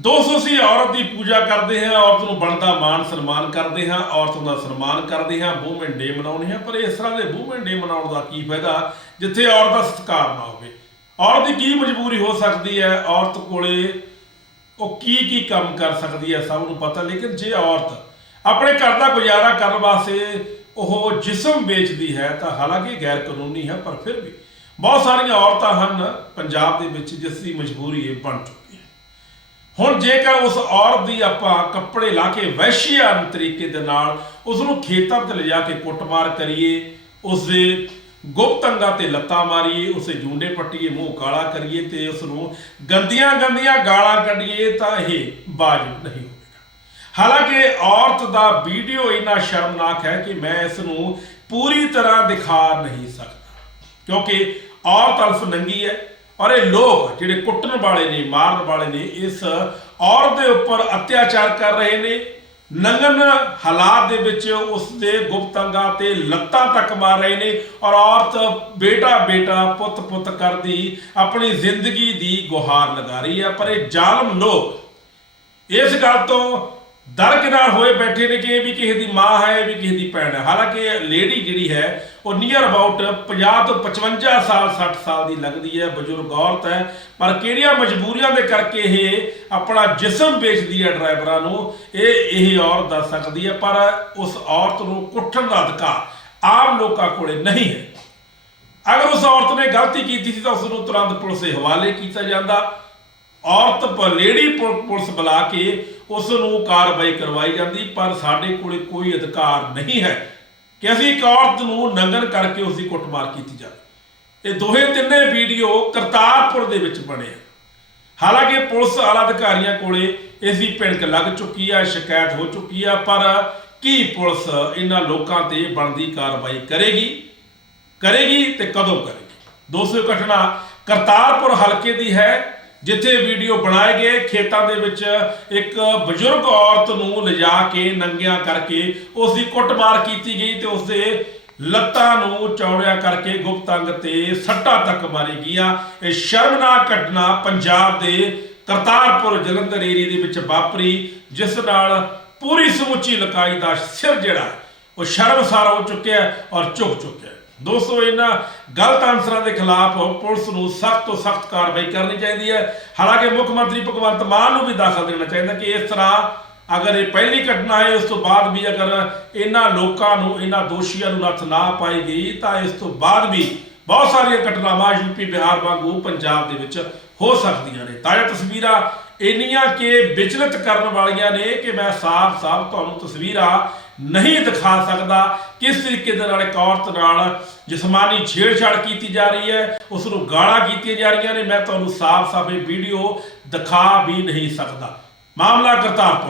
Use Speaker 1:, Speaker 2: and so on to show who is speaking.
Speaker 1: ਦੋਸਤੋ, ਅਸੀਂ ਔਰਤ ਦੀ ਪੂਜਾ ਕਰਦੇ ਹਾਂ, ਔਰਤ ਨੂੰ ਬਣਦਾ ਮਾਣ ਸਨਮਾਨ ਕਰਦੇ ਹਾਂ, ਔਰਤ ਦਾ ਸਨਮਾਨ ਕਰਦੇ ਹਾਂ ਵੂਮਨ ਡੇ ਮਨਾਉਂਦੇ ਹਾਂ, ਪਰ ਇਸ ਤਰ੍ਹਾਂ ਦੇ ਵੂਮਨ ਡੇ ਮਨਾਉਣ ਦਾ ਕੀ ਫਾਇਦਾ? ਜਿੱਥੇ ਔਰਤ ਦਾ ਸਤਿਕਾਰ ਨਾ ਹੋਵੇ। ਔਰਤ ਦੀ ਕੀ ਮਜਬੂਰੀ ਹੋ ਸਕਦੀ ਹੈ? ਔਰਤ ਕੋਲੇ ਉਹ ਕੀ ਕੀ ਕੰਮ ਕਰ ਸਕਦੀ ਹੈ, ਸਭ ਨੂੰ ਪਤਾ, ਲੇਕਿਨ ਜੇ ਔਰਤ ਆਪਣੇ ਘਰ ਦਾ ਗੁਜ਼ਾਰਾ ਕਰਨ ਵਾਸਤੇ ਉਹ ਜਿਸਮ ਵੇਚਦੀ ਹੈ, ਤਾਂ ਹਾਲਾਂਕਿ ਗੈਰ ਕਾਨੂੰਨੀ ਹੈ, ਪਰ ਫਿਰ ਵੀ ਬਹੁਤ ਸਾਰੀਆਂ ਔਰਤਾਂ ਹਨ ਪੰਜਾਬ ਦੇ ਵਿੱਚ ਜਿਸ ਦੀ ਮਜਬੂਰੀ ਹੈ ਬਣ ਚੁੱਕੀ ਹੁਣ ਜੇਕਰ ਉਸ ਔਰਤ ਦੀ ਆਪਾਂ ਕੱਪੜੇ ਲਾ ਕੇ ਵੈਸ਼ੀਆਨ ਤਰੀਕੇ ਦੇ ਨਾਲ ਉਸ ਨੂੰ ਖੇਤਾਂ ਤੇ ਲਿਜਾ ਕੇ ਕੁੱਟਮਾਰ ਕਰੀਏ ਉਸ ਦੇ ਗੁਪਤ ਅੰਗਾਂ ਤੇ ਲੱਤਾਂ ਮਾਰੀਏ, ਉਸੇ ਜੂੰਡੇ ਪੱਟੀਏ, ਮੂੰਹ ਕਾਲਾ ਕਰੀਏ ਤੇ ਉਸ ਨੂੰ ਗੰਦੀਆਂ ਗੰਦੀਆਂ ਗਾਲਾਂ ਕੱਢੀਏ ਤਾਂ ਇਹ ਬਾਜੂ ਨਹੀਂ ਹੋਵੇਗਾ। ਹਾਲਾਂਕਿ ਔਰਤ ਦਾ ਵੀਡੀਓ ਇੰਨਾ ਸ਼ਰਮਨਾਕ ਹੈ ਕਿ ਮੈਂ ਇਸ ਨੂੰ ਪੂਰੀ ਤਰ੍ਹਾਂ ਦਿਖਾ ਨਹੀਂ ਸਕਦਾ। ਕਿਉਂਕਿ ਔਰਤ ਅਲਫ ਨੰਗੀ ਹੈ ਔਰ ਇਹ ਲੋਕ ਜਿਹੜੇ ਕੁੱਟਣ ਵਾਲੇ ਨੇ, ਮਾਰਨ ਵਾਲੇ ਨੇ, ਇਸ ਔਰਤ ਦੇ ਉੱਪਰ ਅਤਿਆਚਾਰ ਕਰ ਰਹੇ ਨੇ। ਨੰਗਨ ਹਾਲਾਤ ਦੇ ਵਿੱਚ ਉਸ ਦੇ ਗੁਪਤ ਅੰਗਾਂ ਤੇ ਲੱਤਾਂ ਤੱਕ ਮਾਰ ਰਹੇ ਨੇ ਔਰ ਔਰਤ ਬੇਟਾ ਬੇਟਾ, ਪੁੱਤ ਪੁੱਤ ਕਰਦੀ ਆਪਣੀ ਜ਼ਿੰਦਗੀ ਦੀ ਗੁਹਾਰ ਲਗਾ ਰਹੀ ਹੈ। ਪਰ ਇਹ ਜ਼ਾਲਮ ਲੋਕ ਇਸ ਗੱਲ ਤੋਂ ਦਰਕਿਨਾਰ ਹੋਏ ਬੈਠੇ ਨੇ ਕਿ ਇਹ ਵੀ ਕਿਸੇ ਦੀ ਮਾਂ ਹੈ, ਇਹ ਵੀ ਕਿਸੇ ਦੀ ਭੈਣ ਹੈ। ਹਾਲਾਂਕਿ ਲੇਡੀ ਜਿਹੜੀ ਹੈ, ਉਹ ਨੀਅਰ ਅਬਾਊਟ 50 ਤੋਂ 55 ਸਾਲ 60 ਸਾਲ ਦੀ ਲੱਗਦੀ ਹੈ, ਬਜ਼ੁਰਗ ਔਰਤ ਹੈ। ਪਰ ਕਿਹੜੀਆਂ ਮਜਬੂਰੀਆਂ ਦੇ ਕਰਕੇ ਇਹ ਆਪਣਾ ਜਿਸਮ ਵੇਚਦੀ ਹੈ ਡਰਾਈਵਰਾਂ ਨੂੰ, ਇਹ ਇਹ ਔਰਤ ਦੱਸ ਸਕਦੀ ਹੈ। ਪਰ ਉਸ ਔਰਤ ਨੂੰ ਕੁੱਟਣ ਦਾ ਅਧਿਕਾਰ ਆਮ ਲੋਕਾਂ ਕੋਲੇ ਨਹੀਂ ਹੈ। ਅਗਰ ਉਸ ਔਰਤ ਨੇ ਗਲਤੀ ਕੀਤੀ ਸੀ ਤਾਂ ਉਸ ਨੂੰ ਤੁਰੰਤ ਪੁਲਿਸ ਦੇ ਹਵਾਲੇ ਕੀਤਾ ਜਾਂਦਾ। ਔਰਤ ਲੇਡੀ ਪੁ- ਪੁਲਿਸ ਬੁਲਾ ਕੇ ਉਸ ਨੂੰ ਕਾਰਵਾਈ ਕਰਵਾਈ ਜਾਂਦੀ, ਪਰ ਸਾਡੇ ਕੋਲੇ ਕੋਈ ਅਧਿਕਾਰ ਨਹੀਂ ਹੈ ਕਿ ਅਸੀਂ ਇੱਕ ਔਰਤ ਨੂੰ ਨੰਗਨ ਕਰਕੇ ਉਸ ਦੀ ਕੁੱਟਮਾਰ ਕੀਤੀ ਜਾਵੇ। ਇਹ ਦੋਹੇ ਤਿੰਨੇ ਵੀਡੀਓ ਕਰਤਾਰਪੁਰ ਦੇ ਵਿੱਚ ਬਣੇ ਆ। ਹਾਲਾਂਕਿ ਪੁਲਿਸ ਆਲਾ ਅਧਿਕਾਰੀਆਂ ਕੋਲੇ ਇਸ ਦੀ ਭਿਣਕ ਲੱਗ ਚੁੱਕੀ ਆ, ਸ਼ਿਕਾਇਤ ਹੋ ਚੁੱਕੀ ਆ, ਪਰ ਕੀ ਪੁਲਿਸ ਇਹਨਾਂ ਲੋਕਾਂ ਤੇ ਬਣਦੀ ਕਾਰਵਾਈ ਕਰੇਗੀ? ਕਰੇਗੀ ਤੇ ਕਦੋਂ ਕਰੇਗੀ? ਦੋਸਤੋ ਘਟਨਾ ਕਰਤਾਰਪੁਰ ਹਲਕੇ ਦੀ ਹੈ। ਜਿੱਥੇ ਵੀਡੀਓ ਬਣਾਏ ਗਏ, ਖੇਤਾਂ ਦੇ ਵਿੱਚ ਇੱਕ ਬਜ਼ੁਰਗ ਔਰਤ ਨੂੰ ਲਿਜਾ ਕੇ ਨੰਗਿਆਂ ਕਰਕੇ ਉਸ ਦੀ ਕੁੱਟਮਾਰ ਕੀਤੀ ਗਈ ਤੇ ਉਸ ਦੇ ਲੱਤਾਂ ਨੂੰ ਚੌੜਿਆ ਕਰਕੇ ਗੁਪਤ ਅੰਗ ਤੇ ਸੱਟਾਂ ਤੱਕ ਮਾਰੀ ਗਈਆਂ। ਇਹ ਸ਼ਰਮਨਾਕ ਘਟਨਾ ਪੰਜਾਬ ਦੇ ਕਰਤਾਰਪੁਰ ਜਲੰਧਰ ਏਰੀਏ ਦੇ ਵਿੱਚ ਵਾਪਰੀ, ਜਿਸ ਨਾਲ ਪੂਰੀ ਸਮੁੱਚੀ ਲਕਾਈ ਦਾ ਸਿਰ ਜਿਹੜਾ, ਉਹ ਸ਼ਰਮਸਾਰ ਹੋ ਚੁੱਕਿਆ ਔਰ ਝੁਕ ਚੁੱਕਿਆ। ਦੋਸਤੋ, ਇਹਨਾਂ ਗਲਤ ਅਨਸਰਾਂ ਦੇ ਖਿਲਾਫ ਪੁਲਿਸ ਨੂੰ ਸਖਤ ਤੋਂ ਸਖਤ ਕਾਰਵਾਈ ਕਰਨੀ ਚਾਹੀਦੀ ਹੈ। ਹਾਲਾਂਕਿ ਮੁੱਖ ਮੰਤਰੀ ਭਗਵੰਤ ਮਾਨ ਨੂੰ ਵੀ ਦਾਖਲ ਦੇਣਾ ਚਾਹੀਦਾ ਕਿ ਇਸ ਤਰ੍ਹਾਂ ਅਗਰ ਇਹ ਪਹਿਲੀ ਘਟਨਾ ਹੈ, ਉਸ ਤੋਂ ਬਾਅਦ ਵੀ ਅਗਰ ਇਹਨਾਂ ਲੋਕਾਂ ਨੂੰ, ਇਹਨਾਂ ਦੋਸ਼ੀਆਂ ਨੂੰ ਨੱਥ ਨਾ ਪਾਈ ਗਈ ਤਾਂ ਇਸ ਤੋਂ ਬਾਅਦ ਵੀ ਬਹੁਤ ਸਾਰੀਆਂ ਘਟਨਾਵਾਂ ਯੂਪੀ ਬਿਹਾਰ ਵਾਂਗੂ ਪੰਜਾਬ ਦੇ ਵਿੱਚ ਹੋ ਸਕਦੀਆਂ ਨੇ। ਤਾਜ਼ਾ ਤਸਵੀਰਾਂ ਇੰਨੀਆਂ ਕਿ ਵਿਚਲਿਤ ਕਰਨ ਵਾਲੀਆਂ ਨੇ ਕਿ ਮੈਂ ਸਾਫ਼-ਸਾਫ਼ ਤੁਹਾਨੂੰ ਤਸਵੀਰਾਂ ਨਹੀਂ ਦਿਖਾ ਸਕਦਾ ਕਿਸ ਤਰੀਕੇ ਦੇ ਨਾਲ ਇੱਕ ਔਰਤ ਨਾਲ ਜਿਸਮਾਨੀ ਛੇੜਛਾੜ ਕੀਤੀ ਜਾ ਰਹੀ ਹੈ ਉਸ ਨੂੰ ਗਾਲਾਂ ਕੀਤੀਆਂ ਜਾ ਰਹੀਆਂ ਨੇ। ਮੈਂ ਤੁਹਾਨੂੰ ਸਾਫ਼-ਸਾਫ਼ ਇਹ ਵੀਡੀਓ ਦਿਖਾ ਵੀ ਨਹੀਂ ਸਕਦਾ। ਮਾਮਲਾ ਕਰਤਾਰਪੁਰ